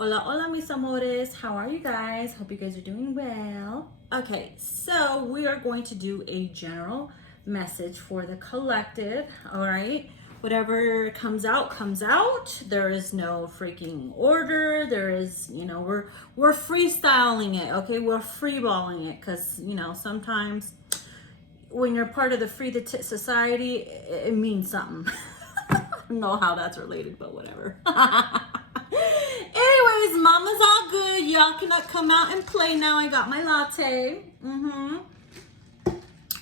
Hola, hola, mis amores. How are you guys? Hope you guys are doing well. Okay, so we are going to do a general message for the collective, all right? Whatever comes out, comes out. There is no freaking order. There is, we're freestyling it, okay? We're freeballing it because, sometimes when you're part of the Free the Tit Society, it means something. I don't know how that's related, but whatever. Anyways, mama's all good. Y'all cannot come out and play now. I got my latte.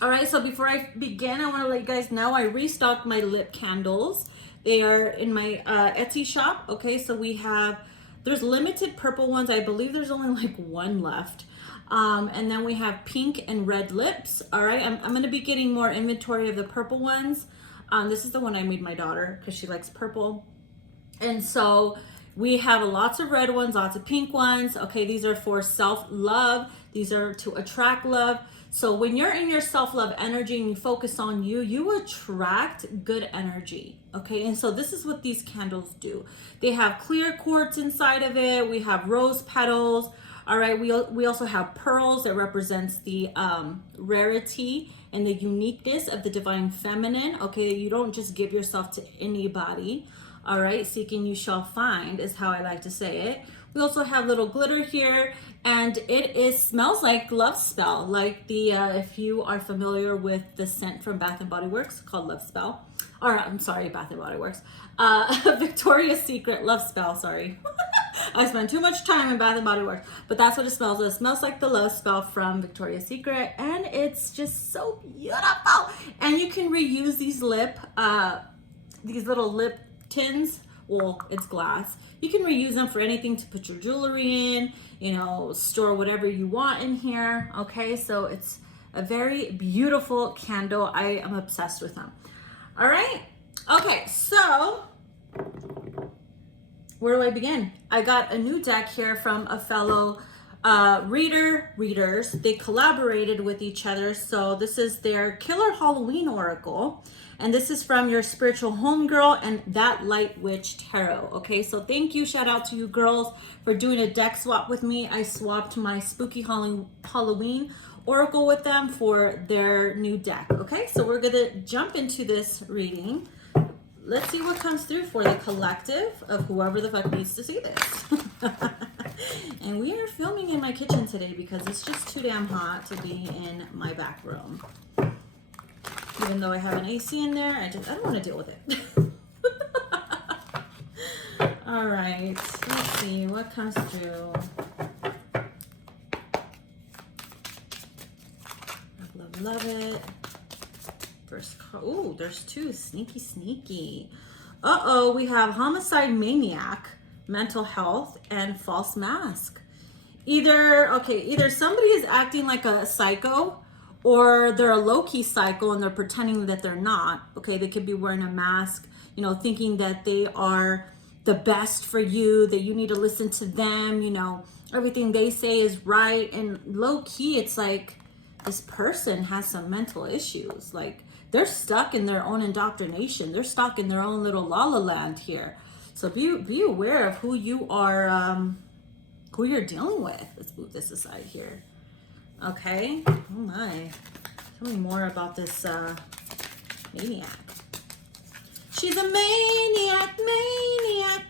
All right, so before I begin, I want to let you guys know I restocked my lip candles. They are in my Etsy shop. Okay, so there's limited purple ones. I believe there's only like one left. And then we have pink and red lips. All right, I'm going to be getting more inventory of the purple ones. This is the one I made my daughter because she likes purple. And so we have lots of red ones, lots of pink ones. Okay, these are for self-love. These are to attract love. So when you're in your self-love energy and you focus on you, you attract good energy. Okay, and so this is what these candles do. They have clear quartz inside of it. We have rose petals. All right, we also have pearls that represents the rarity and the uniqueness of the divine feminine. Okay, you don't just give yourself to anybody. All right, seeking you shall find is how I like to say it. We also have little glitter here, and it smells like Love Spell, like the if you are familiar with the scent from Bath and Body Works called Love Spell, or I'm sorry, Bath and Body Works, Victoria's Secret Love Spell. Sorry, I spent too much time in Bath and Body Works, but that's what it smells like. It smells like the Love Spell from Victoria's Secret, and it's just so beautiful. And you can reuse these little lip tins. Well, it's glass. You can reuse them for anything to put your jewelry in, store whatever you want in here. Okay, so it's a very beautiful candle. I am obsessed with them. All right. Okay, so where do I begin? I got a new deck here from a fellow readers. They collaborated with each other. So this is their Killer Halloween Oracle. And this is from your spiritual homegirl and That Light Witch Tarot. Okay, so thank you. Shout out to you girls for doing a deck swap with me. I swapped my spooky Halloween Oracle with them for their new deck. Okay, so we're going to jump into this reading. Let's see what comes through for the collective of whoever the fuck needs to see this. And we are filming in my kitchen today because it's just too damn hot to be in my back room. Even though I have an AC in there, I don't want to deal with it. All right, let's see what comes through. Love it. First card. Oh, there's two. Sneaky. Uh-oh, we have Homicide Maniac, Mental Health, and False Mask. Either somebody is acting like a psycho, or they're a low-key psycho and they're pretending that they're not. Okay, they could be wearing a mask, thinking that they are the best for you, that you need to listen to them, everything they say is right. And low-key, it's like this person has some mental issues. Like, they're stuck in their own indoctrination. They're stuck in their own little la la land here. So be aware of who you are, who you're dealing with. Let's move this aside here. Okay. Oh my. Tell me more about this maniac. She's a maniac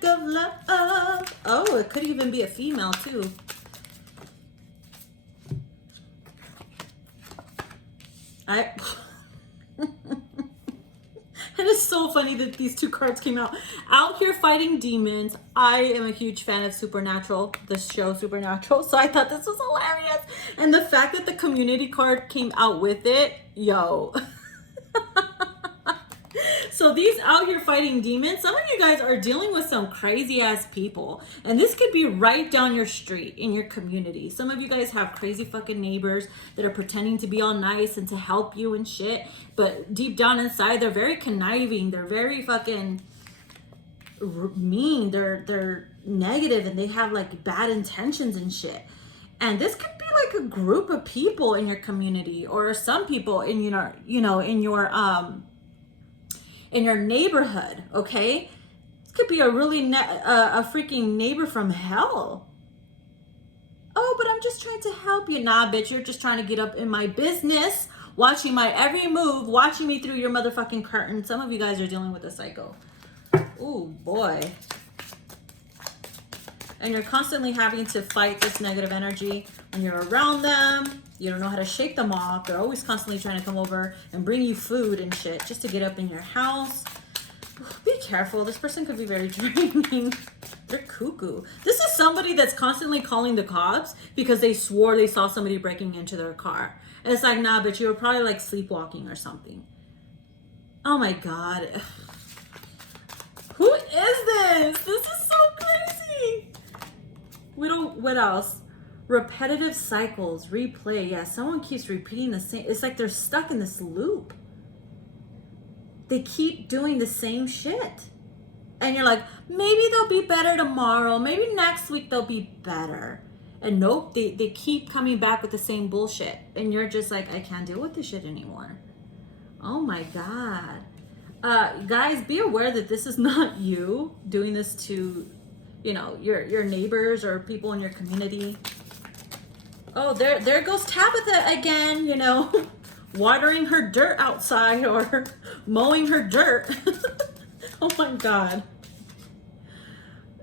of love. Oh, it could even be a female too. It is so funny that these two cards came out. Out Here Fighting Demons. I am a huge fan of Supernatural, the show Supernatural, so I thought this was hilarious. And the fact that the community card came out with it, yo. So these Out Here Fighting Demons, some of you guys are dealing with some crazy ass people. And this could be right down your street in your community. Some of you guys have crazy fucking neighbors that are pretending to be all nice and to help you and shit. But deep down inside, they're very conniving. They're very fucking mean. They're negative and they have like bad intentions and shit. And this could be like a group of people in your community, or some people in in your neighborhood. Okay, this could be a really a freaking neighbor from hell. Oh, but I'm just trying to help you. Nah, bitch, you're just trying to get up in my business, watching my every move, watching me through your motherfucking curtain. Some of you guys are dealing with a psycho. Ooh, boy. And you're constantly having to fight this negative energy when you're around them. You don't know how to shake them off. They're always constantly trying to come over and bring you food and shit just to get up in your house. Be careful. This person could be very draining. They're cuckoo. This is somebody that's constantly calling the cops because they swore they saw somebody breaking into their car. And it's like, nah, but you were probably like sleepwalking or something. Oh my God. Who is this? This is so crazy. What else? Repetitive cycles, replay. Yeah, someone keeps repeating the same. It's like they're stuck in this loop. They keep doing the same shit. And you're like, maybe they'll be better tomorrow. Maybe next week they'll be better. And nope, they keep coming back with the same bullshit. And you're just like, I can't deal with this shit anymore. Oh my God. Guys, be aware that this is not you doing this to, you know, your neighbors or people in your community. Oh, there goes Tabitha again, you know, watering her dirt outside or mowing her dirt. Oh my God.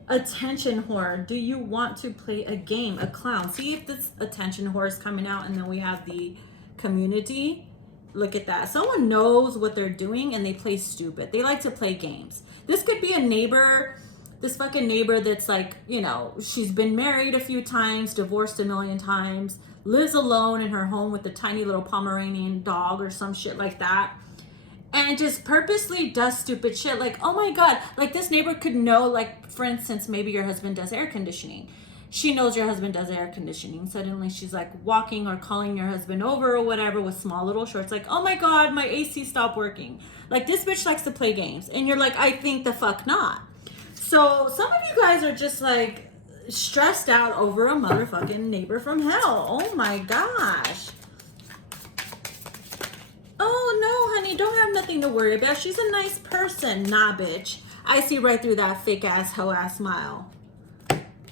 Attention whore. Do you want to play a game? A clown. See if this attention whore is coming out, and then we have the community. Look at that. Someone knows what they're doing and they play stupid. They like to play games. This could be a neighbor, this fucking neighbor that's like, you know, she's been married a few times, divorced a million times, lives alone in her home with a tiny little Pomeranian dog or some shit like that. And just purposely does stupid shit. Like, oh my God, like this neighbor could know, like, for instance, maybe your husband does air conditioning. She knows your husband does air conditioning. Suddenly she's like walking or calling your husband over or whatever with small little shorts. Like, oh my God, my AC stopped working. Like, this bitch likes to play games. And you're like, I think the fuck not. So some of you guys are just like stressed out over a motherfucking neighbor from hell. Oh my gosh. Oh no, honey, don't have nothing to worry about. She's a nice person. Nah, bitch. I see right through that fake ass, hoe ass smile.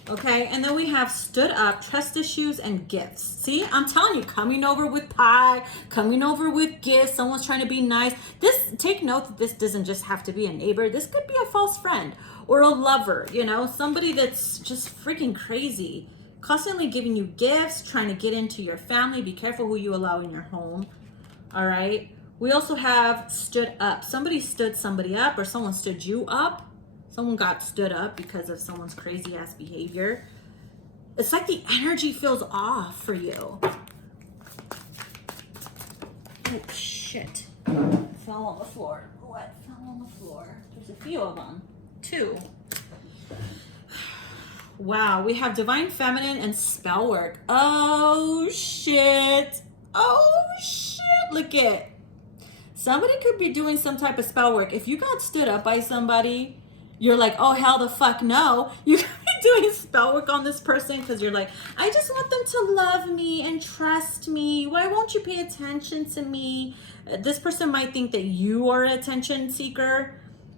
Okay, and then we have stood up, trust issues, and gifts. See, I'm telling you, coming over with pie, coming over with gifts, someone's trying to be nice. Take note that this doesn't just have to be a neighbor. This could be a false friend or a lover, you know, somebody that's just freaking crazy. Constantly giving you gifts, trying to get into your family. Be careful who you allow in your home. All right. We also have stood up. Somebody stood somebody up, or someone stood you up. Someone got stood up because of someone's crazy ass behavior. It's like the energy feels off for you. Oh shit. Fell on the floor. What fell on the floor? There's a few of them. 2. Wow, we have divine feminine and spellwork. Oh shit. Oh shit. Look at. Somebody could be doing some type of spell work. If you got stood up by somebody, you're like, oh, hell the fuck no. You could be doing spell work on this person because you're like, I just want them to love me and trust me. Why won't you pay attention to me? This person might think that you are an attention seeker,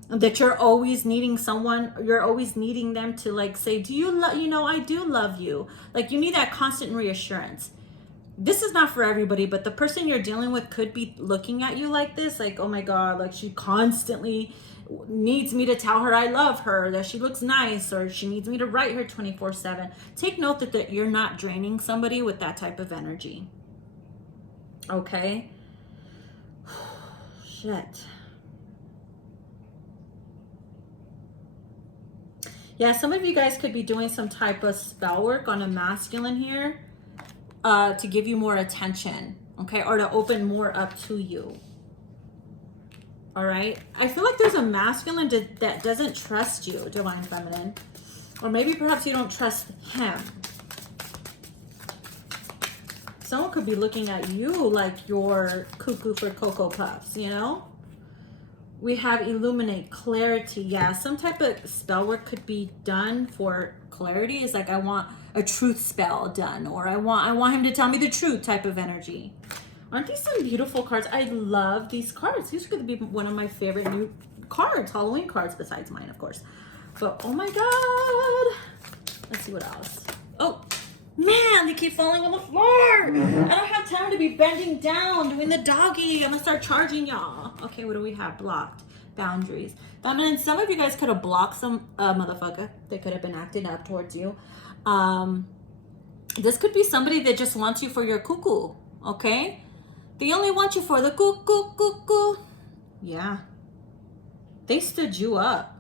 that you're always needing someone, you're always needing them to like say, do you love, you know, I do love you. Like you need that constant reassurance. This is not for everybody, but the person you're dealing with could be looking at you like this, like, oh my God, like she constantly needs me to tell her I love her, that she looks nice, or she needs me to write her 24/7. Take note that you're not draining somebody with that type of energy. Okay? Shit. Yeah, some of you guys could be doing some type of spell work on a masculine here. To give you more attention, okay, or to open more up to you. All right, I feel like there's a masculine that doesn't trust you, divine feminine, or maybe perhaps you don't trust him. Someone could be looking at you like you're cuckoo for Cocoa Puffs, you know. We have illuminate, clarity. Yeah, some type of spell work could be done for clarity. It's like I want a truth spell done, or I want him to tell me the truth type of energy. Aren't these some beautiful cards? I love these cards. These could be one of my favorite new cards, Halloween cards, besides mine, of course. But oh my God. Let's see what else. Oh, man, they keep falling on the floor. I don't have time to be bending down, doing the doggy. I'm gonna start charging y'all. Okay, what do we have? Blocked. Boundaries. That means some of you guys could have blocked some motherfucker. They could have been acting up towards you. This could be somebody that just wants you for your cuckoo, okay? They only want you for the cuckoo. Yeah. They stood you up.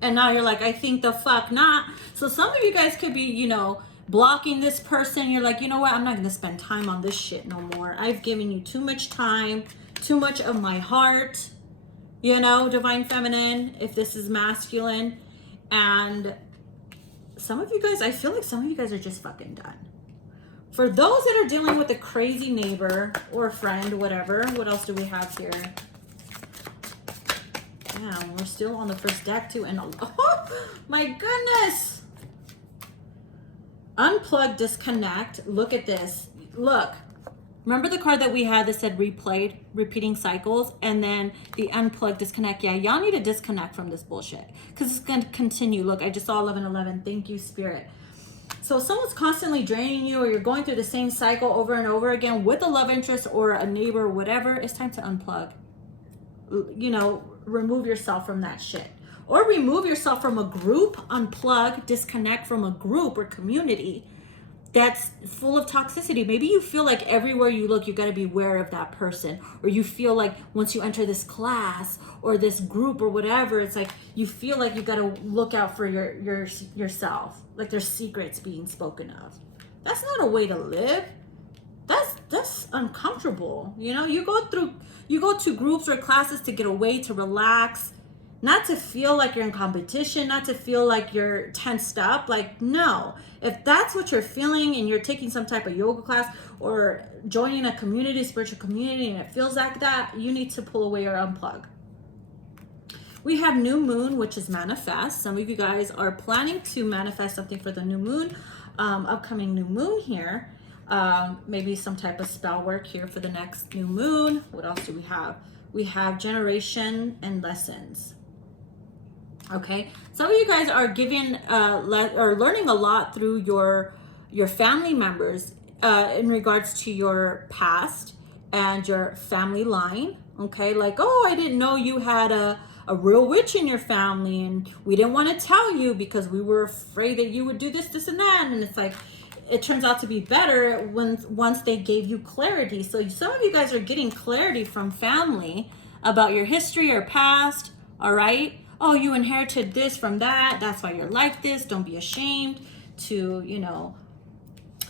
And now you're like, I think the fuck not. So some of you guys could be, you know, blocking this person. You're like, you know what? I'm not going to spend time on this shit no more. I've given you too much time, too much of my heart, you know, divine feminine, if this is masculine. And some of you guys, I feel like some of you guys are just fucking done. For those that are dealing with a crazy neighbor or friend, whatever, what else do we have here? Yeah, we're still on the first deck too. And oh my goodness. Unplug, disconnect. Look at this. Look. Remember the card that we had that said replayed, repeating cycles, and then the unplug, disconnect. Yeah, y'all need to disconnect from this bullshit because it's going to continue. Look, I just saw 1111. Thank you, Spirit. So if someone's constantly draining you or you're going through the same cycle over and over again with a love interest or a neighbor or whatever, it's time to unplug. You know, remove yourself from that shit. Or remove yourself from a group, unplug, disconnect from a group or community that's full of toxicity. Maybe you feel like everywhere you look, you got to be aware of that person. Or you feel like once you enter this class or this group or whatever, it's like you feel like you got to look out for yourself. Like there's secrets being spoken of. That's not a way to live. That's uncomfortable. You know, you go to groups or classes to get away, to relax, not to feel like you're in competition, not to feel like you're tensed up. Like, no. If that's what you're feeling and you're taking some type of yoga class or joining a community, spiritual community, and it feels like that, you need to pull away or unplug. We have new moon, which is manifest. Some of you guys are planning to manifest something for the new moon, upcoming new moon here. Maybe some type of spell work here for the next new moon. What else do we have? We have generation and lessons. Okay, some of you guys are giving or learning a lot through your family members in regards to your past and your family line. Okay, like, oh, I didn't know you had a real witch in your family, and we didn't want to tell you because we were afraid that you would do this and that. And it's like, it turns out to be better once they gave you clarity. So some of you guys are getting clarity from family about your history or past. All right. Oh, you inherited this from that. That's why you're like this. Don't be ashamed to, you know,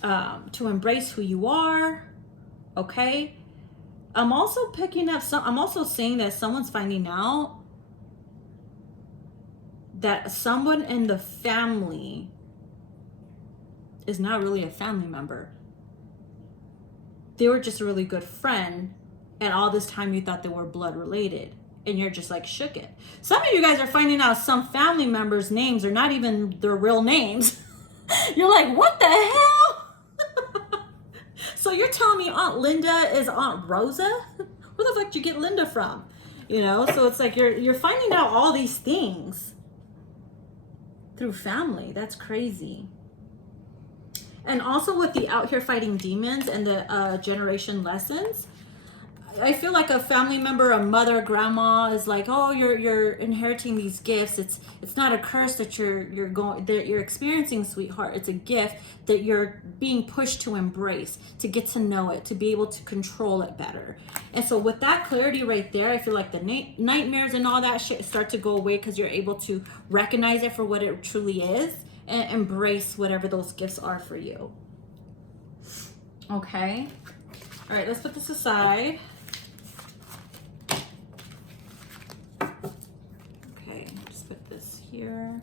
to embrace who you are. Okay. I'm also picking up I'm also saying that someone's finding out that someone in the family is not really a family member. They were just a really good friend, and all this time you thought they were blood related, and you're just like shook it. Some of you guys are finding out some family members' names are not even their real names. You're like, what the hell? So you're telling me Aunt Linda is Aunt Rosa? Where the fuck did you get Linda from? You know, so it's like you're finding out all these things through family. That's crazy. And also with the out here fighting demons and the generation lessons, I feel like a family member, a mother, grandma is like, oh, you're inheriting these gifts. It's not a curse that you're experiencing, sweetheart. It's a gift that you're being pushed to embrace, to get to know it, to be able to control it better. And so with that clarity right there, I feel like the nightmares and all that shit start to go away because you're able to recognize it for what it truly is and embrace whatever those gifts are for you. Okay. All right, let's put this aside. Okay, just put this here.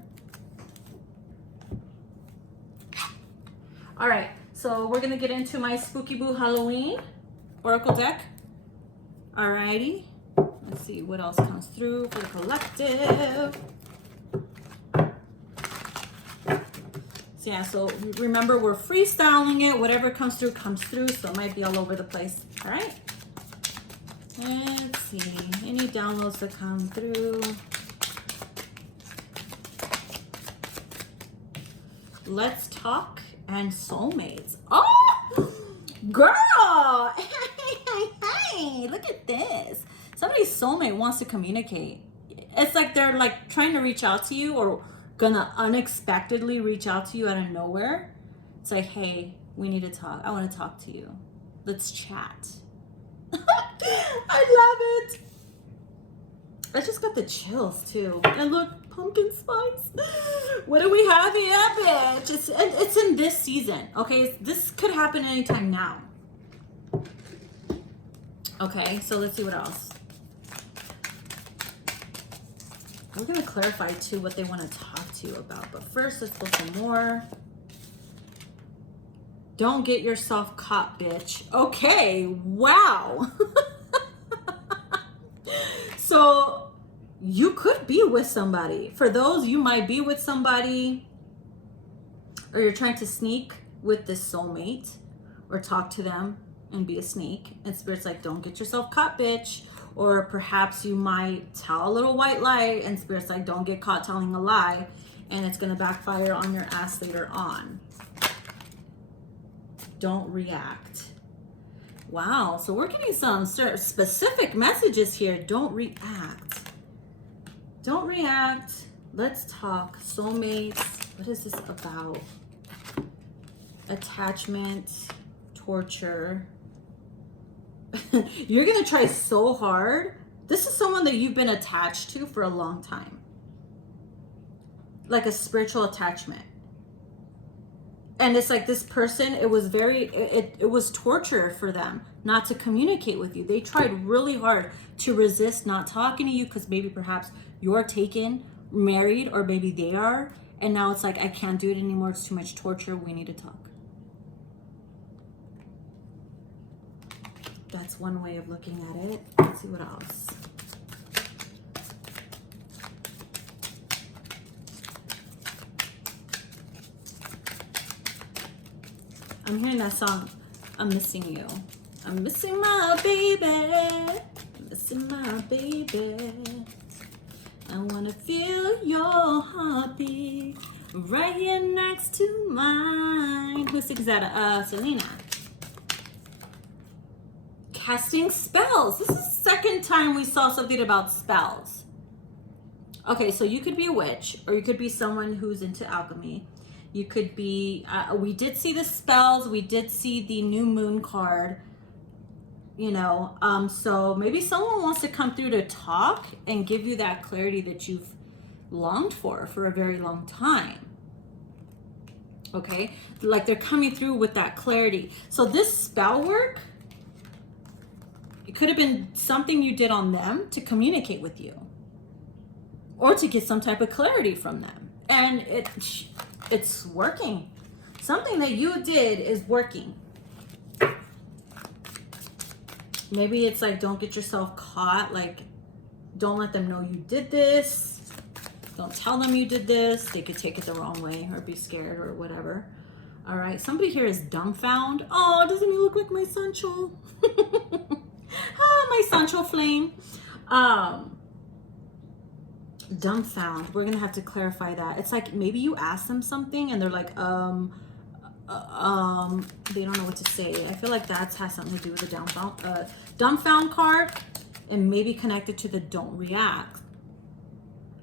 All right, so we're gonna get into my Spooky Boo Halloween Oracle deck. All righty, let's see what else comes through for the collective. So yeah, so remember we're freestyling it. Whatever comes through, so it might be all over the place. All right. Let's see, any downloads that come through. let's talk and soulmates. Oh, girl. Hey, look at this. Somebody's soulmate wants to communicate. It's like they're like trying to reach out to you, or gonna unexpectedly reach out to you out of nowhere. It's like, hey, we need to talk. I want to talk to you. Let's chat. I love it. I just got the chills too. And look, pumpkin spice. What do we have here, bitch? It's in this season, okay? This could happen anytime now. Okay, so let's see what else. We're gonna clarify too what they want to talk to you about. But first, let's look some more. Don't get yourself caught, bitch. Okay, wow. So you could be with somebody. For those, you might be with somebody, or you're trying to sneak with this soulmate, or talk to them and be a sneak. And Spirit's like, don't get yourself caught, bitch. Or perhaps you might tell a little white lie, and Spirit's like, don't get caught telling a lie, and it's gonna backfire on your ass later on. Don't react. Wow, so we're getting some specific messages here. Don't react. Don't react. Let's talk. Soulmates. What is this about? Attachment, torture. You're gonna try so hard. This is someone that you've been attached to for a long time. Like a spiritual attachment. And it's like this person, it was it was torture for them not to communicate with you. They tried really hard to resist not talking to you because maybe perhaps you're taken, married, or maybe they are. And now it's like, I can't do it anymore. It's too much torture. We need to talk. That's one way of looking at it. Let's see what else. I'm hearing that song, I'm missing you. I'm missing my baby. I'm missing my baby. I wanna feel your heartbeat right here next to mine. Who sings that? Selena. Casting spells. This is the second time we saw something about spells. Okay, so you could be a witch, or you could be someone who's into alchemy. You could be, we did see the spells, we did see the new moon card, you know, so maybe someone wants to come through to talk and give you that clarity that you've longed for a very long time. Okay, like they're coming through with that clarity. So this spell work, it could have been something you did on them to communicate with you, or to get some type of clarity from them. And it's working. Something that you did is working. Maybe it's like, don't get yourself caught. Like, don't let them know you did this. Don't tell them you did this. They could take it the wrong way or be scared or whatever. All right. Somebody here is dumbfound. Oh, doesn't he look like my Sancho? My Sancho flame. Dumbfound. We're gonna have to clarify that. It's like maybe you ask them something and they're like, they don't know what to say. I feel like that has something to do with the dumbfound card, and maybe connected to the don't react.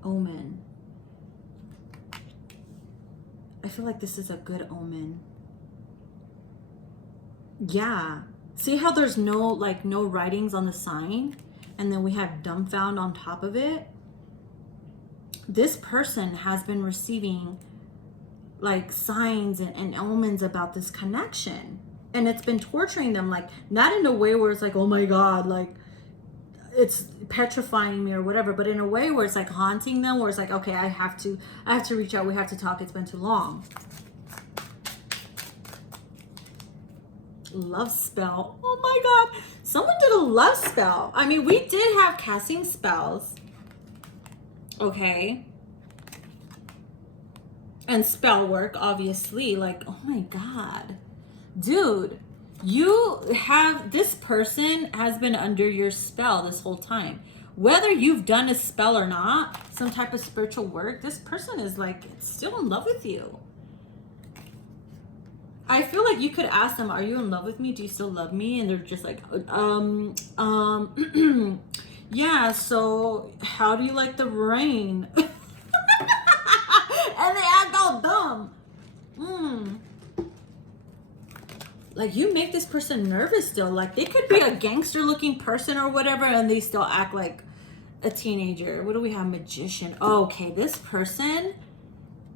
Omen. I feel like this is a good omen. Yeah. See how there's no writings on the sign, and then we have dumbfound on top of it? This person has been receiving like signs and omens about this connection, and it's been torturing them, like not in a way where it's like, oh my god, like it's petrifying me or whatever, but in a way where it's like haunting them, where it's like, okay, I have to reach out, we have to talk, it's been too long. Love spell. Oh my god, someone did a love spell. I mean, we did have casting spells, okay, and spell work, obviously. Like, oh my god, dude, you have, this person has been under your spell this whole time. Whether you've done a spell or not, some type of spiritual work, this person is like still in love with you. I feel like you could ask them, are you in love with me? Do you still love me? And they're just like, yeah, so how do you like the rain? And they act all dumb. Like, you make this person nervous still. Like, they could be a gangster looking person or whatever, and they still act like a teenager. What do we have? Magician. Oh, okay, this person,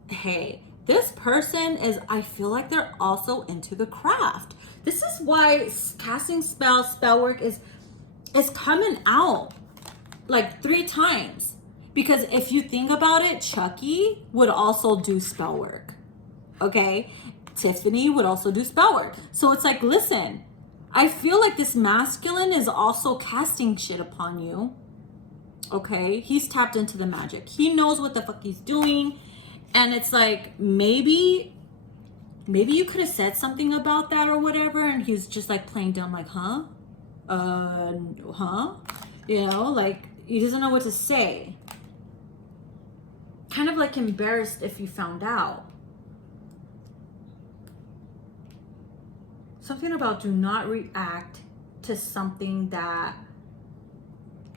hey, this person is, I feel like they're also into the craft. This is why casting spells, spell work is coming out like 3 times. Because if you think about it, Chucky would also do spell work. Okay? Tiffany would also do spell work. So it's like, listen, I feel like this masculine is also casting shit upon you. Okay? He's tapped into the magic. He knows what the fuck he's doing. And it's like, maybe you could have said something about that or whatever. And he's just like playing dumb, like, huh? You know, like, he doesn't know what to say. Kind of like embarrassed if you found out. Something about do not react to something that,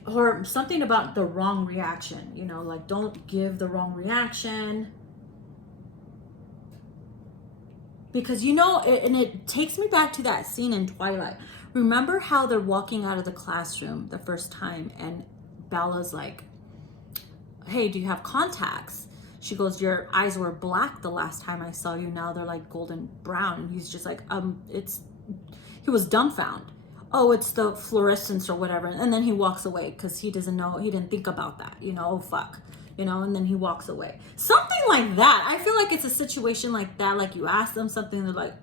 or something about the wrong reaction, you know, like don't give the wrong reaction. Because, you know, and it takes me back to that scene in Twilight. Remember how they're walking out of the classroom the first time and Bella's like, hey, do you have contacts? She goes, your eyes were black the last time I saw you. Now they're like golden brown. And he's just like, he was dumbfounded. Oh, it's the fluorescence or whatever. And then he walks away because he doesn't know, he didn't think about that, you know, oh, fuck, you know, and then he walks away. Something like that. I feel like it's a situation like that. Like you ask them something, they're like,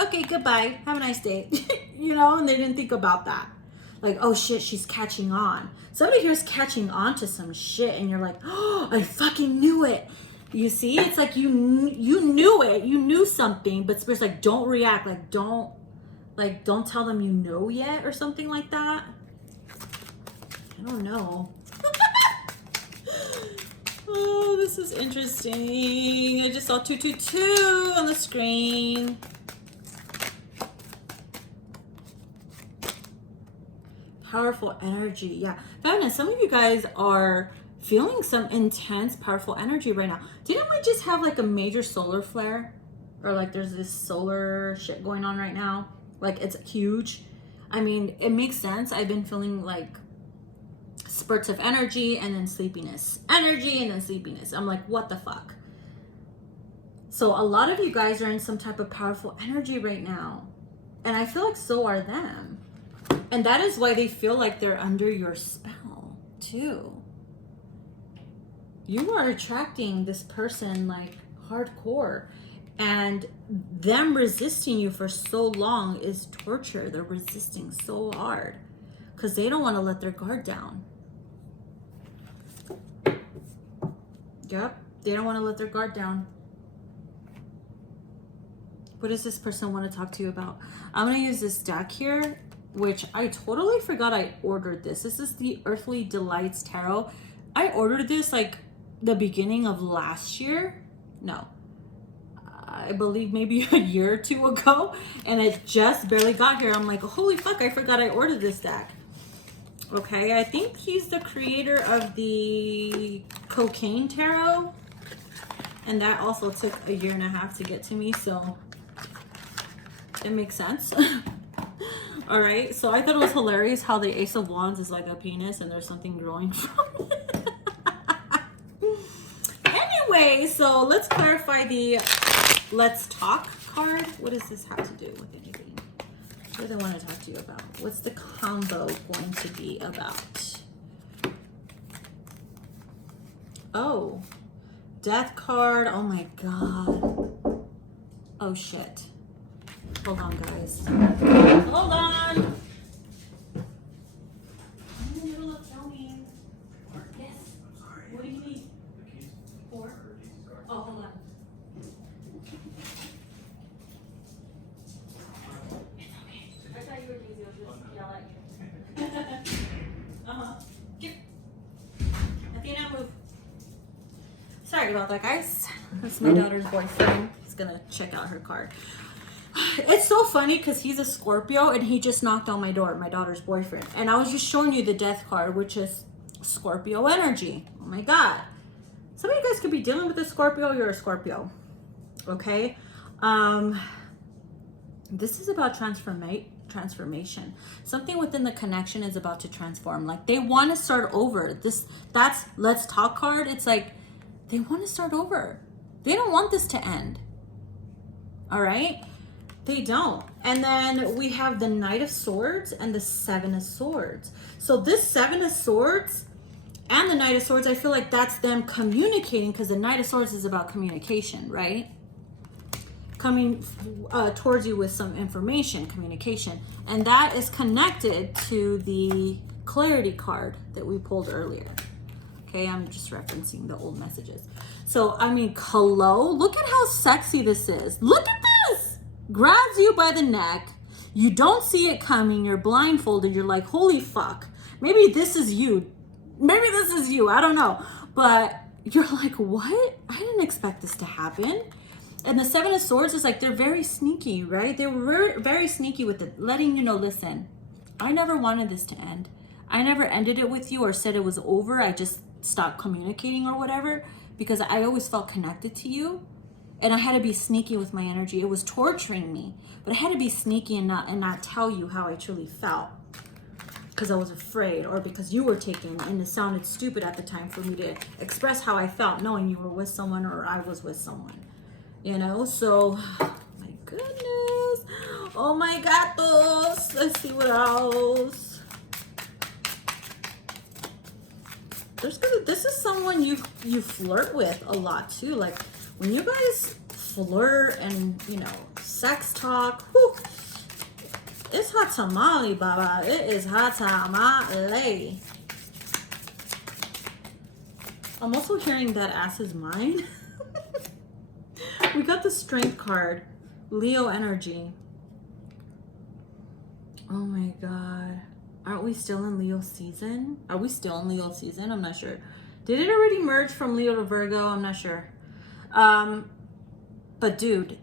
okay, goodbye. Have a nice day. You know, and they didn't think about that. Like, oh shit, she's catching on. Somebody here's catching on to some shit and you're like, oh, I fucking knew it. You see, it's like you knew it. You knew something, but Spirit's like, don't react. Like, don't tell them you know yet or something like that. I don't know. Oh, this is interesting. I just saw 222 on the screen. Powerful energy. Yeah. Feminine, some of you guys are feeling some intense, powerful energy right now. Didn't we just have like a major solar flare? Or like there's this solar shit going on right now. Like it's huge. I mean, it makes sense. I've been feeling like spurts of energy and then sleepiness. Energy and then sleepiness. I'm like, what the fuck? So a lot of you guys are in some type of powerful energy right now. And I feel like so are them. And that is why they feel like they're under your spell too. You are attracting this person like hardcore. And them resisting you for so long is torture. They're resisting so hard because they don't want to let their guard down. Yep, they don't want to let their guard down. What does this person want to talk to you about? I'm going to use this deck here, which I totally forgot I ordered this. This is the Earthly Delights Tarot. I ordered this like the beginning of last year. No. I believe maybe a year or two ago, and it just barely got here. I'm like, holy fuck, I forgot I ordered this deck. Okay, I think he's the creator of the Cocaine Tarot, and that also took a year and a half to get to me, so it makes sense. All right, so I thought it was hilarious how the Ace of Wands is like a penis and there's something growing from it. Anyway, so let's clarify the Let's Talk card. What does this have to do with anything? What do they want to talk to you about? What's the combo going to be about? Oh, Death card. Oh my God. Oh shit. Hold on, guys. Hold on. I'm in the middle of filming. Yes. What do you need? 4? Oh, hold on. I thought you were busy. I was just yell at you. Get. Athena, move. Sorry about that, guys. That's my daughter's boyfriend. is gonna check out her card. It's so funny because he's a Scorpio and he just knocked on my door, my daughter's boyfriend. And I was just showing you the death card, which is Scorpio energy. Oh my God. Some of you guys could be dealing with a Scorpio. You're a Scorpio. Okay. This is about transformation. Something within the connection is about to transform. Like they want to start over. That's let's talk card. It's like they want to start over. They don't want this to end. All right. They don't. And then we have the Knight of Swords and the Seven of Swords. So this Seven of Swords and the Knight of Swords, I feel like that's them communicating, because the Knight of Swords is about communication, right? Coming towards you with some information, communication. And that is connected to the Clarity card that we pulled earlier. Okay, I'm just referencing the old messages. So, I mean, hello? Look at how sexy this is. Look at this! Grabs you by the neck. You don't see it coming. You're blindfolded. You're like, holy fuck. Maybe this is you. Maybe this is you. I don't know. But you're like, what? I didn't expect this to happen. And the Seven of Swords is like, they're very sneaky, right? They were very sneaky with it, letting you know, listen, I never wanted this to end. I never ended it with you or said it was over. I just stopped communicating or whatever, because I always felt connected to you. And I had to be sneaky with my energy. It was torturing me, but I had to be sneaky and not tell you how I truly felt, because I was afraid, or because you were taken and it sounded stupid at the time for me to express how I felt, knowing you were with someone or I was with someone, you know? So, my goodness. Oh my gatos. Let's see what else. This is someone you flirt with a lot too. Like, when you guys flirt and, you know, sex talk, whew, it's hot tamale, baba. It is hot tamale. I'm also hearing that ass is mine. We got the Strength card, Leo energy. Oh my God. Aren't we still in Leo season? Are we still in Leo season? I'm not sure. Did it already merge from Leo to Virgo? I'm not sure. But dude,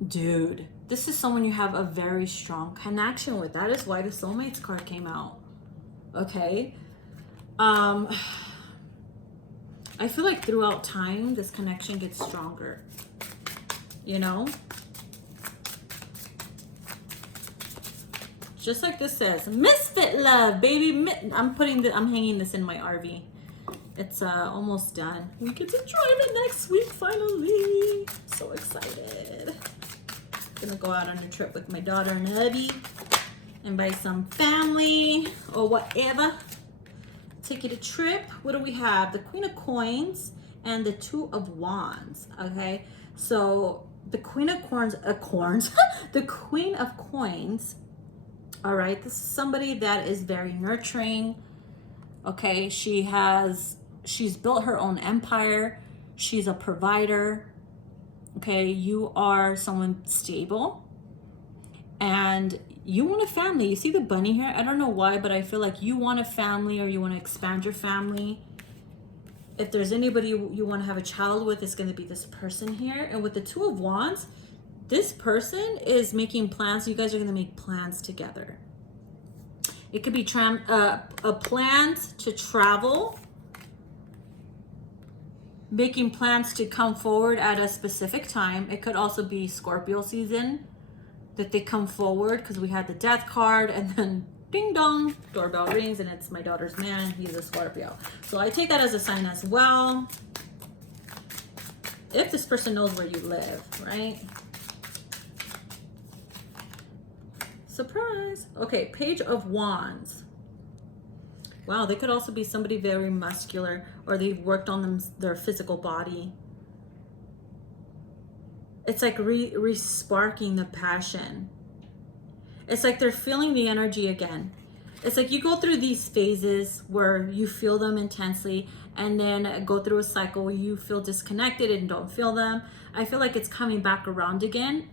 this is someone you have a very strong connection with. That is why the Soulmates card came out. Okay. I feel like throughout time, this connection gets stronger, you know? Just like this says, misfit love, baby. I'm hanging this in my RV. It's almost done. We get to drive it next week, finally. So excited. Gonna go out on a trip with my daughter and hubby, invite some family or whatever. Take it a trip. What do we have? The Queen of Coins and the Two of Wands. Okay, so the Queen of the Queen of Coins. All right, this is somebody that is very nurturing. Okay, she's built her own empire. She's a provider. Okay, you are someone stable and you want a family. You see the bunny here? I don't know why, but I feel like you want a family, or you want to expand your family. If there's anybody you want to have a child with, it's going to be this person here. And with the Two of Wands, this person is making plans. You guys are going to make plans together. It could be a plans to travel, making plans to come forward at a specific time. It could also be Scorpio season that they come forward, because we had the Death card, and then ding dong, doorbell rings, and it's my daughter's man, and he's a Scorpio. So I take that as a sign as well. If this person knows where you live, right? Surprise. Okay, Page of Wands. Wow, they could also be somebody very muscular, or they've worked on their physical body. It's like re-sparking the passion. It's like they're feeling the energy again. It's like you go through these phases where you feel them intensely, and then go through a cycle where you feel disconnected and don't feel them. I feel like it's coming back around again.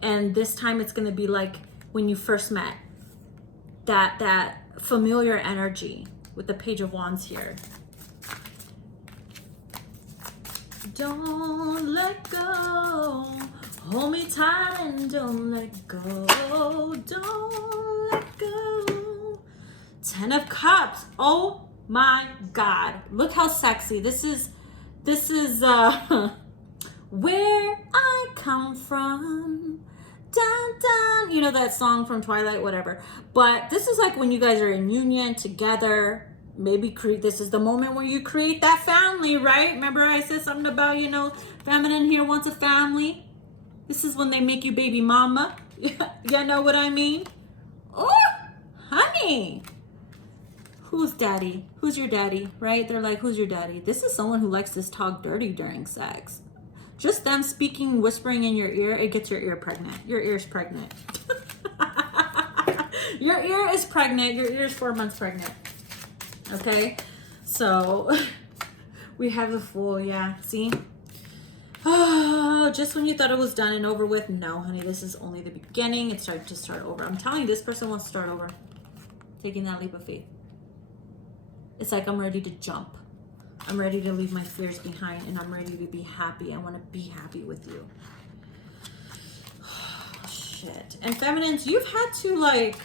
And this time it's going to be like when you first met. That familiar energy with the Page of Wands here. Don't let go. Hold me tight and don't let go. Don't let go. 10 of Cups. Oh my God. Look how sexy. This is where I come from. Dun, dun. You know that song from Twilight, whatever. But this is like when you guys are in union together. Maybe this is the moment where you create that family, right? Remember I said something about, you know, feminine here wants a family. This is when they make you baby mama. You know what I mean? Oh, honey. Who's daddy? Who's your daddy, right? They're like, who's your daddy? This is someone who likes to talk dirty during sex. Just them speaking, whispering in your ear, it gets your ear pregnant. Your ear's pregnant. Your ear is pregnant. Your ear is 4 months pregnant. Okay? So, we have the Fool, yeah. See? Oh, just when you thought it was done and over with. No, honey, this is only the beginning. It's time to start over. I'm telling you, this person wants to start over. Taking that leap of faith. It's like I'm ready to jump. I'm ready to leave my fears behind and I'm ready to be happy. I want to be happy with you. Oh, shit. And feminines, you've had to like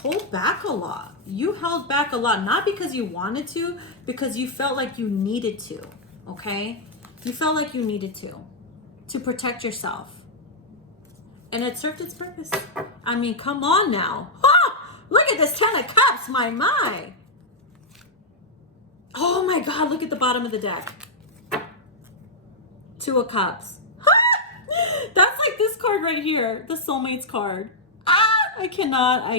hold back a lot. You held back a lot, not because you wanted to, because you felt like you needed to, okay? You felt like you needed to protect yourself. And it served its purpose. I mean, come on now. Ha! Look at this 10 of Cups, my. Oh my God, look at the bottom of the deck. 2 of Cups. That's like this card right here, the Soulmates card. I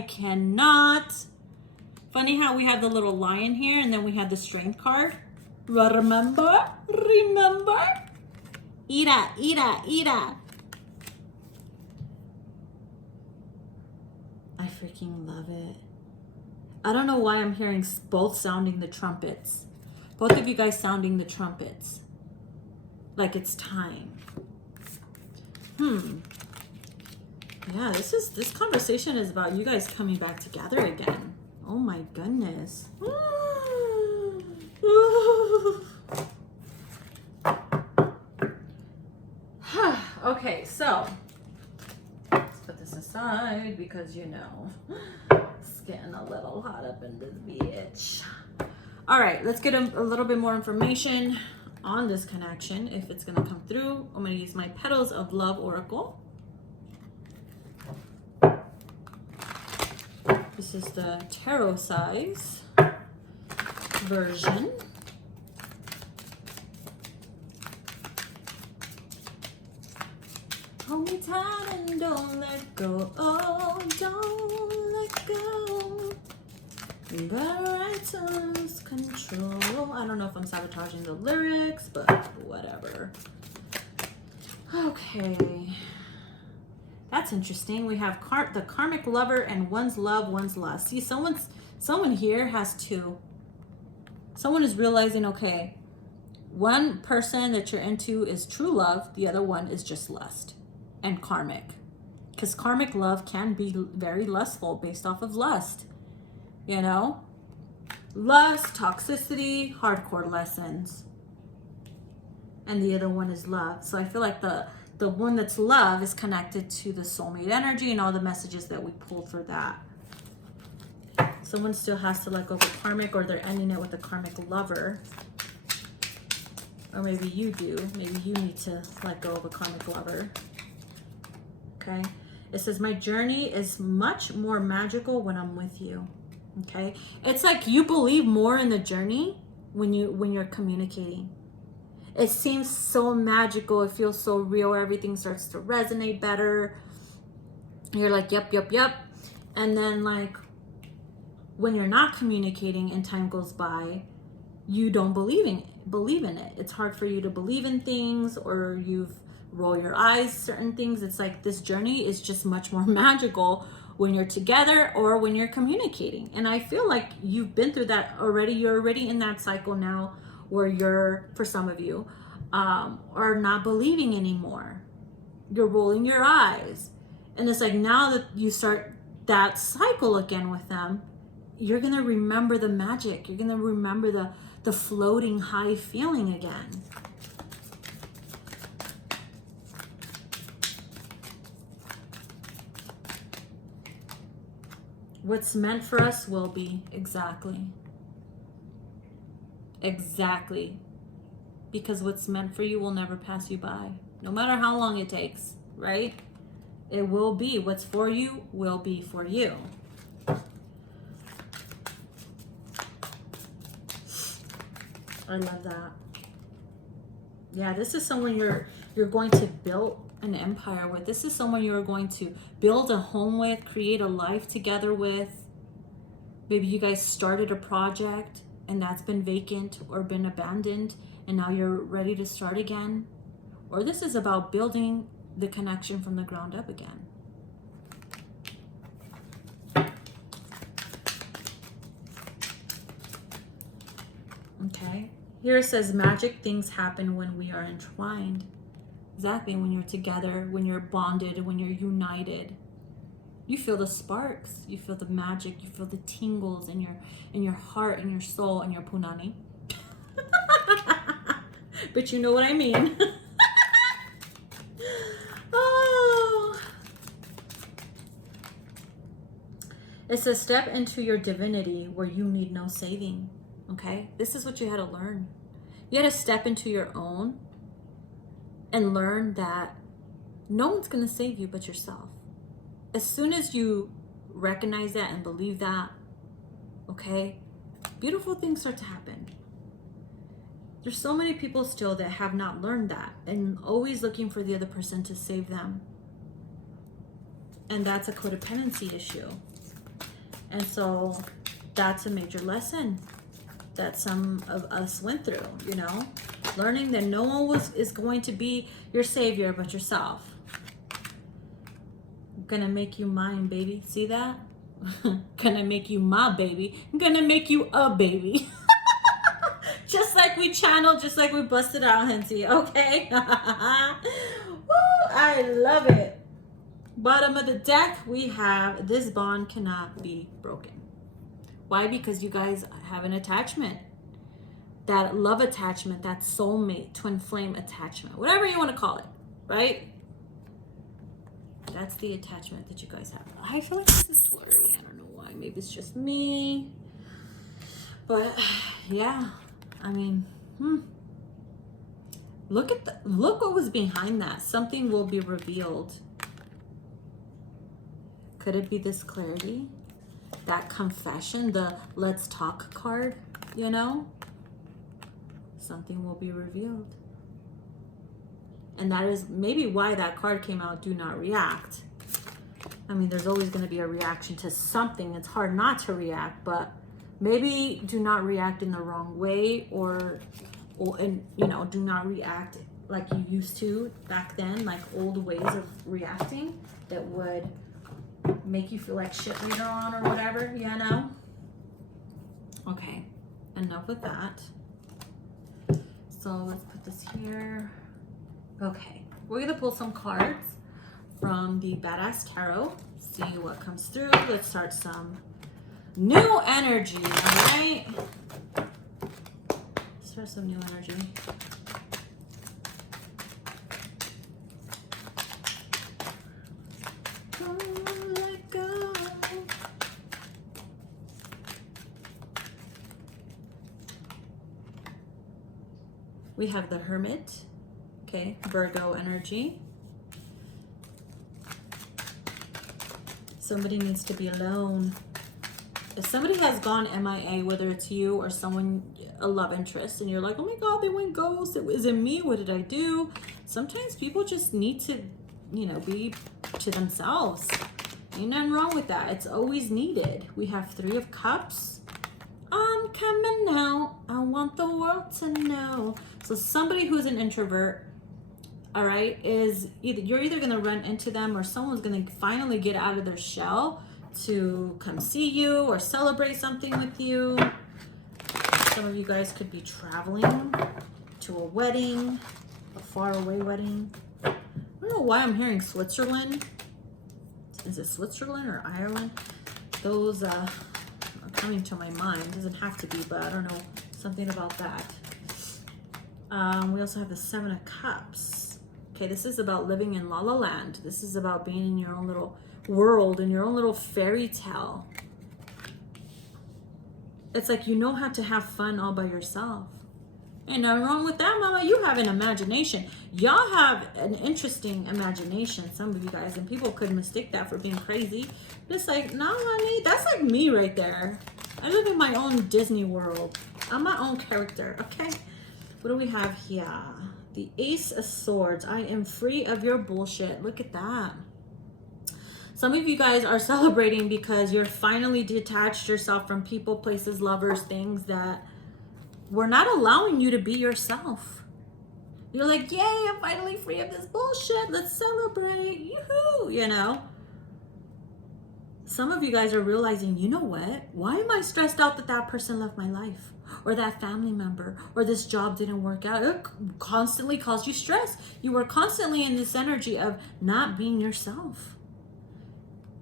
cannot. Funny how we have the little lion here and then we have the Strength card. Remember? Ira. I freaking love it. I don't know why I'm hearing both sounding the trumpets. Both of you guys sounding the trumpets. Like it's time. Yeah, this conversation is about you guys coming back together again. Oh my goodness. Okay, so let's put this aside because you know it's getting a little hot up in this bitch. All right, let's get a little bit more information on this connection if it's gonna come through. I'm gonna use my Petals of Love Oracle. This is the tarot size version. Hold me tight and don't let go. Oh, don't let go. You got a right to lose control. I don't know if I'm sabotaging the lyrics, but whatever. Okay. That's interesting. We have the karmic lover and one's love, one's lust. See, someone here has two. Someone is realizing, okay, one person that you're into is true love. The other one is just lust and karmic. Because karmic love can be very lustful based off of lust. You know? Lust, toxicity, hardcore lessons. And the other one is love. So I feel like the one that's love is connected to the soulmate energy and all the messages that we pulled for that. Someone still has to let go of a karmic, or they're ending it with a karmic lover. Or maybe you do. Maybe you need to let go of a karmic lover. Okay? It says, my journey is much more magical when I'm with you. Okay? It's like you believe more in the journey when you're communicating. It seems so magical. It feels so real. Everything starts to resonate better. You're like, yep. And then like when you're not communicating and time goes by, you don't believe in it. It's hard for you to believe in things, or you've roll your eyes, certain things. It's like this journey is just much more magical when you're together or when you're communicating. And I feel like you've been through that already. You're already in that cycle now where you're, for some of you, are not believing anymore. You're rolling your eyes. And it's like now that you start that cycle again with them, you're going to remember the magic. You're going to remember the floating high feeling again. What's meant for us will be. Exactly. Exactly. Because what's meant for you will never pass you by. No matter how long it takes, right? It will be. What's for you will be for you. I love that. Yeah, this is someone you're going to build an empire with. This is someone you're going to build a home with, create a life together with. Maybe you guys started a project and that's been vacant or been abandoned, and now you're ready to start again. Or this is about building the connection from the ground up again. Okay. Here it says magic things happen when we are entwined. Exactly, when you're together, when you're bonded, when you're united. You feel the sparks, you feel the magic, you feel the tingles in your heart, in your soul, in your punani. But you know what I mean. Oh. It's a step into your divinity where you need no saving. Okay? This is what you had to learn. You had to step into your own and learn that no one's going to save you but yourself. As soon as you recognize that and believe that, okay, beautiful things start to happen. There's so many people still that have not learned that and always looking for the other person to save them. And that's a codependency issue. And so that's a major lesson that some of us went through, you know, learning that no one is going to be your savior but yourself. I'm gonna make you mine, baby. See that? Gonna make you my baby. I'm gonna make you a baby. Just like we channeled, just like we busted out, Henty. Okay? Woo, I love it. Bottom of the deck, we have this bond cannot be broken. Why? Because you guys have an attachment. That love attachment, that soulmate, twin flame attachment, whatever you want to call it, right? That's the attachment that you guys have. I feel like this is blurry. I don't know why. Maybe it's just me. But yeah, I mean, look what was behind that. Something will be revealed. Could it be this clarity? That confession, the let's talk card, you know? Something will be revealed. And that is maybe why that card came out, do not react. I mean, there's always going to be a reaction to something. It's hard not to react, but maybe do not react in the wrong way, or and you know, do not react like you used to back then, like old ways of reacting that would make you feel like shit later on or whatever, you know? Okay, enough with that. So let's put this here. Okay, we're gonna pull some cards from the Badass Tarot, see what comes through. Let's start some new energy, all right? Start some new energy. Let go. We have the Hermit. Okay, Virgo energy. Somebody needs to be alone. If somebody has gone MIA, whether it's you or someone, a love interest, and you're like, oh my God, they went ghost. Is it me? What did I do? Sometimes people just need to, you know, be to themselves. Ain't nothing wrong with that. It's always needed. We have 3 of Cups. I'm coming out. I want the world to know. So somebody who's an introvert, all right, is you're either going to run into them or someone's going to finally get out of their shell to come see you or celebrate something with you. Some of you guys could be traveling to a wedding, a faraway wedding. I don't know why I'm hearing Switzerland. Is it Switzerland or Ireland? Those are coming to my mind. Doesn't have to be, but I don't know, something about that. We also have the 7 of Cups. Okay, this is about living in La La Land. This is about being in your own little world, in your own little fairy tale. It's like you know how to have fun all by yourself. Ain't nothing wrong with that, mama. You have an imagination. Y'all have an interesting imagination, some of you guys, and people could mistake that for being crazy. But it's like, no, honey, that's like me right there. I live in my own Disney world. I'm my own character, okay? What do we have here? The Ace of Swords. I am free of your bullshit. Look at that. Some of you guys are celebrating because you're finally detached yourself from people, places, lovers, things that were not allowing you to be yourself. You're like, yay, I'm finally free of this bullshit. Let's celebrate. Yoo-hoo, you know? Some of you guys are realizing, you know what? Why am I stressed out that that person left my life? Or that family member? Or this job didn't work out? It constantly caused you stress. You were constantly in this energy of not being yourself.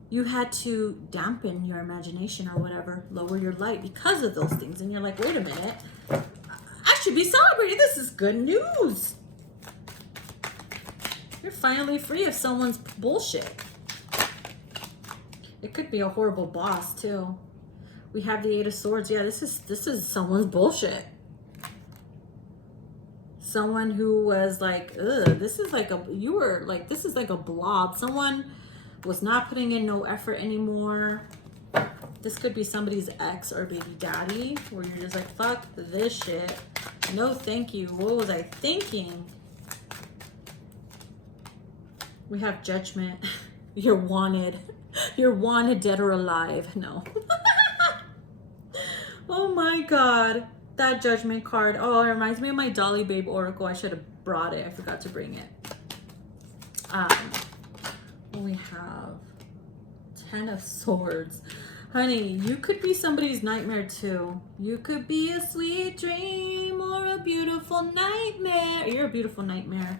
You had to dampen your imagination or whatever, lower your light because of those things. And you're like, wait a minute, I should be celebrating. This is good news. You're finally free of someone's bullshit. It could be a horrible boss too. We have the Eight of Swords. Yeah, this is someone's bullshit. Someone who was like, ugh, this is like this is like a blob. Someone was not putting in no effort anymore. This could be somebody's ex or baby daddy, where you're just like, fuck this shit. No, thank you. What was I thinking? We have Judgment. You're wanted. You're wanted, dead or alive. No. Oh my God. That Judgment card. Oh, it reminds me of my Dolly Babe Oracle. I should have brought it. I forgot to bring it. We have 10 of Swords. Honey, you could be somebody's nightmare too. You could be a sweet dream or a beautiful nightmare. You're a beautiful nightmare.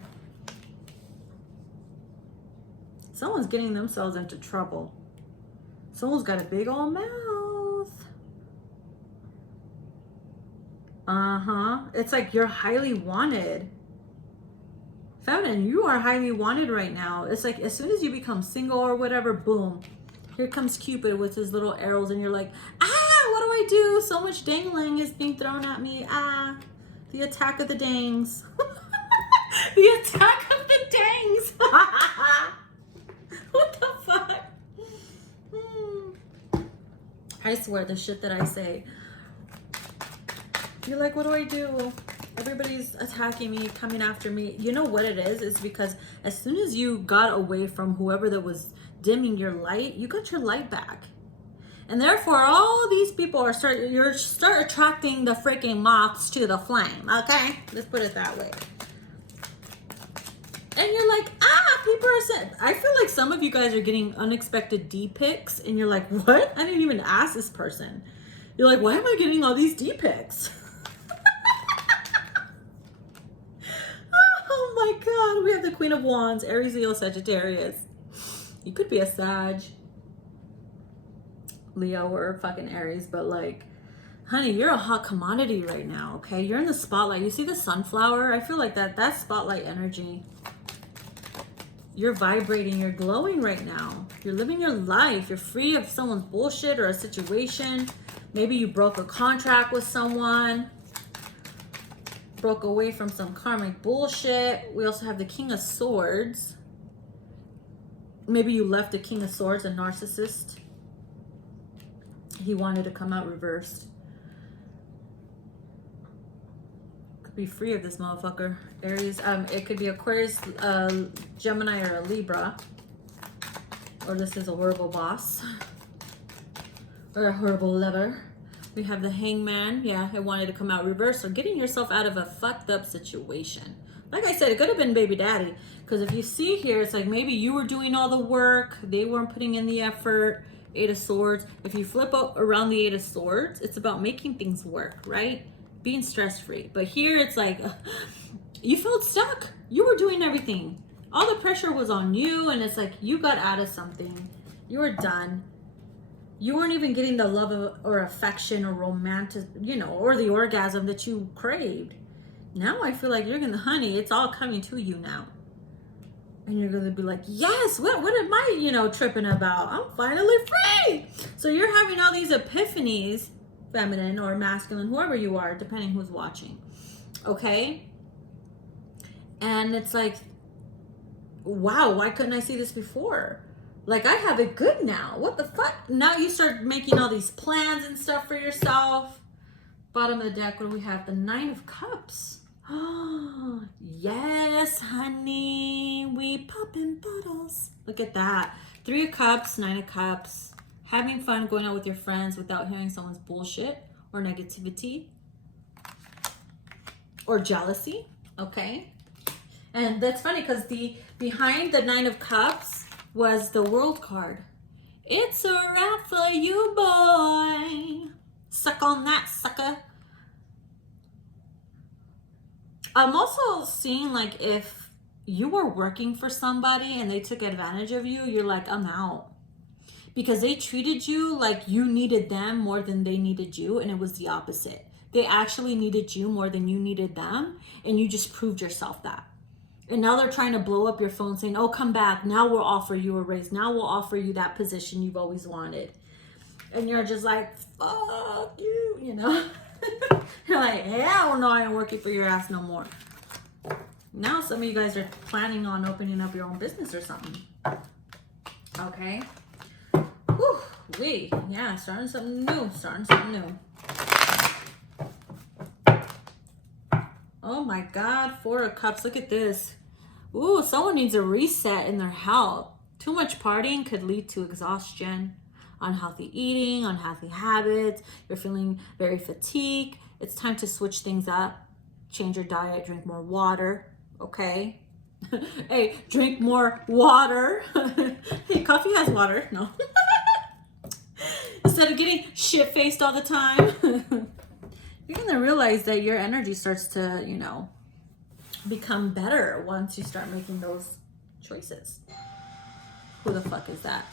Someone's getting themselves into trouble. Someone's got a big old mouth. It's like you're highly wanted. Feminine, you are highly wanted right now. It's like as soon as you become single or whatever, boom, here comes Cupid with his little arrows, and you're like, ah, what do I do? So much dangling is being thrown at me. Ah, the attack of the dangs. The attack of the dangs. What the fuck? I swear, the shit that I say. You're like, what do I do? Everybody's attacking me, coming after me. You know what it is? It's because as soon as you got away from whoever that was dimming your light, you got your light back. And therefore, all these people are start attracting the freaking moths to the flame, okay? Let's put it that way. And you're like, people are saying, I feel like some of you guys are getting unexpected D pics, and you're like, what? I didn't even ask this person. You're like, why am I getting all these D pics? Oh my God, we have the Queen of Wands, Aries, Leo, Sagittarius. You could be a Sag, Leo, or fucking Aries, but like, honey, you're a hot commodity right now, okay? You're in the spotlight. You see the sunflower? I feel like that's spotlight energy. You're vibrating, you're glowing right now. You're living your life. You're free of someone's bullshit or a situation. Maybe you broke a contract with someone. Broke away from some karmic bullshit. We also have the King of Swords. Maybe you left the King of Swords, a narcissist. He wanted to come out reversed. Could be free of this motherfucker. Aries, it could be Aquarius, Gemini, or a Libra. Or this is a horrible boss. Or a horrible lover. We have the Hangman. Yeah, I wanted to come out reverse. So getting yourself out of a fucked up situation. Like I said, it could have been baby daddy. Because if you see here, it's like maybe you were doing all the work. They weren't putting in the effort. Eight of Swords. If you flip up around the Eight of Swords, it's about making things work, right? Being stress-free. But here it's like, you felt stuck. You were doing everything. All the pressure was on you. And it's like you got out of something. You were done. You weren't even getting the love or affection or romantic, or the orgasm that you craved. Now I feel like you're gonna, honey, it's all coming to you now. And you're gonna be like, yes, what am I, tripping about? I'm finally free. So you're having all these epiphanies feminine or masculine, whoever you are, depending who's watching. Okay? And it's like, wow, why couldn't I see this before? Like, I have it good now. What the fuck? Now you start making all these plans and stuff for yourself. Bottom of the deck, what do we have? The Nine of Cups. Oh, yes, honey. We popping bottles. Look at that. 3 of Cups, 9 of Cups. Having fun going out with your friends without hearing someone's bullshit or negativity or jealousy. Okay. And that's funny because behind the 9 of Cups was the World card. It's a wrap for you, boy. Suck on that, sucker. I'm also seeing, like, if you were working for somebody and they took advantage of you, you're like, I'm out. Because they treated you like you needed them more than they needed you, and it was the opposite. They actually needed you more than you needed them, and you just proved yourself that. And now they're trying to blow up your phone saying, oh, come back. Now we'll offer you a raise. Now we'll offer you that position you've always wanted. And you're just like, fuck you, you know? You're like, hell no, I ain't working for your ass no more. Now some of you guys are planning on opening up your own business or something. Okay. Whew, yeah, starting something new. Oh my God, 4 of Cups, look at this. Ooh, someone needs a reset in their health. Too much partying could lead to exhaustion, unhealthy eating, unhealthy habits. You're feeling very fatigued. It's time to switch things up. Change your diet, drink more water, okay? Hey, drink more water. Hey, coffee has water, no. Instead of getting shit-faced all the time. You're gonna realize that your energy starts to, you know, become better once you start making those choices. Who the fuck is that?